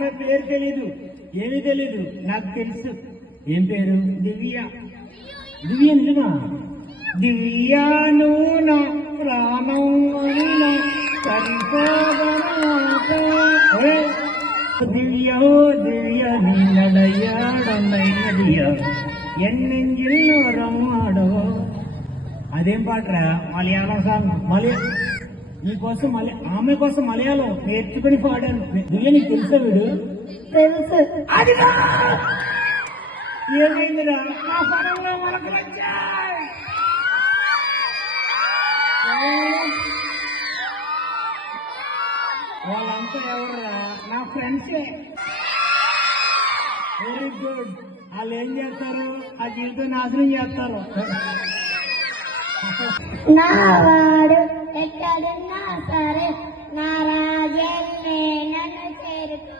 అమ్మాయి పేరు తెలీదు, ఏమీ తెలీదు. నాకు తెలుసు. ఏం పేరు? దివ్య. దివ్య నిజమా? దివ్యాను నా ప్రాణం దివ్య దివ్య నిన్నడయ్యాడన్నయ్య ఎన్నెంజిల్లో రమ్మాడో. అదేం పాటరా? మలయాళం సాంగ్. నీకోసం ఆమె కోసం మలయాళం నేర్చుకుని పాడాను. దివ్య నీకు తెలుసా? వీడు తెలుసు. అదిగా ఏమైందిరా? నా పరంలో మనకు వచ్చాయి. వాళ్ళంతా ఎవరురా? నా ఫ్రెండ్సే. Very good. వాళ్ళు ఏం చేస్తారు? ఆ జీవితం నాశనం చేస్తారు. నా వాడు ఎక్కడున్నా సరే నా రాజ్యాన్ని నన్ను చేరుకో.